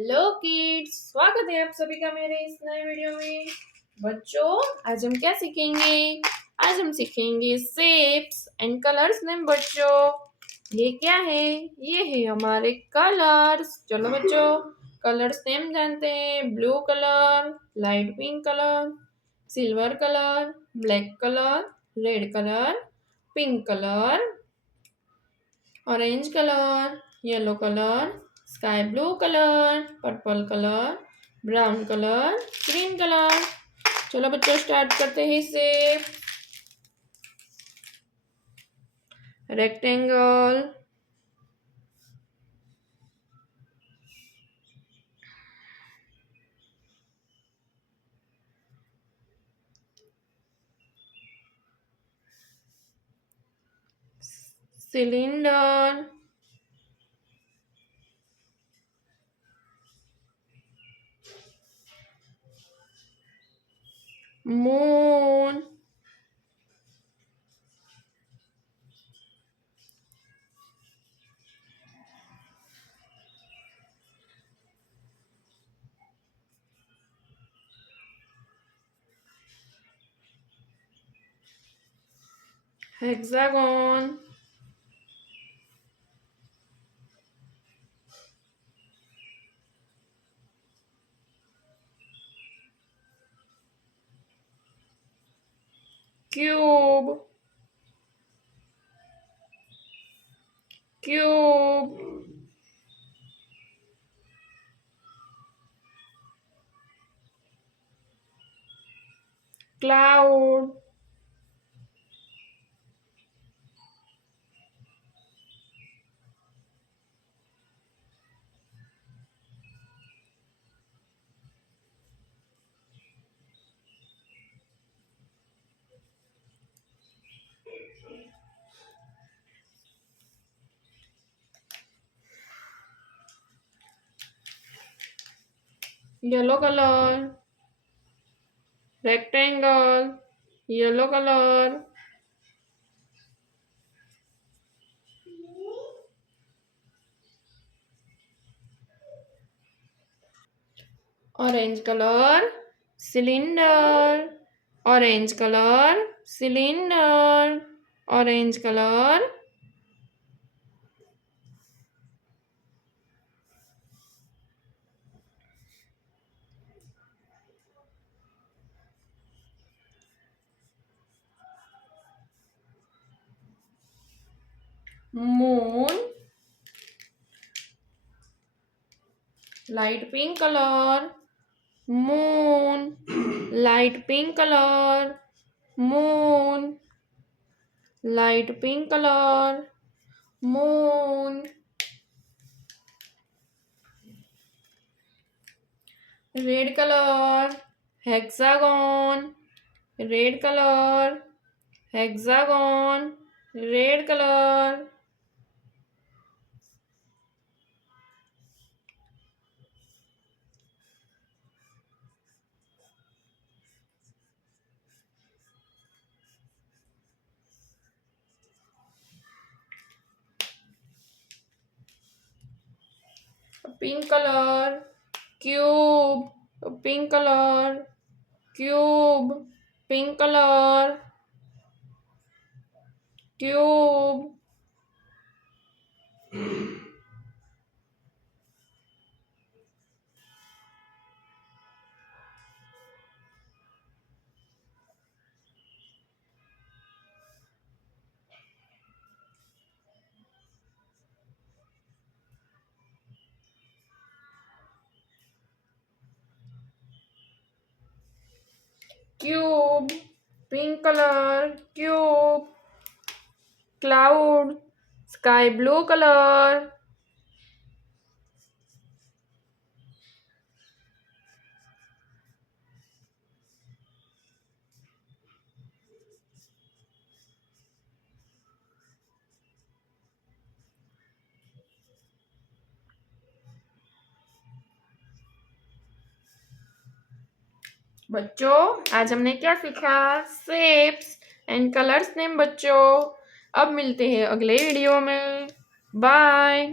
Hello kids, स्वागत है आप सभी का मेरे इस नए वीडियो में। बच्चों, आज हम क्या सीखेंगे? आज हम सीखेंगे शेप्स एंड कलर्स नेम। बच्चों, ये क्या है? ये है हमारे कलर्स। चलो बच्चों, कलर्स नेम जानते हैं। Blue colour, light pink colour, silver colour, black colour, red colour, pink colour, orange colour, yellow colour, sky blue colour, purple colour, brown colour, green colour. चलो बच्चों, स्टार्ट करते हैं इसे। Rectangle, cylinder, moon, hexagon, cube, cube, cloud, yellow colour, rectangle, yellow colour, orange colour, cylinder, orange colour, cylinder, orange colour, moon, light pink colour, moon, light pink colour, moon, light pink colour, moon, red colour, hexagon, red colour, hexagon, red colour, pink colour, cube, pink colour, cube, pink colour, cube, cube, pink colour, cube, cloud, sky blue colour, बच्चों, आज हमने क्या सीखा? Shapes and colours name. बच्चों, अब मिलते हैं अगले वीडियो में। बाय।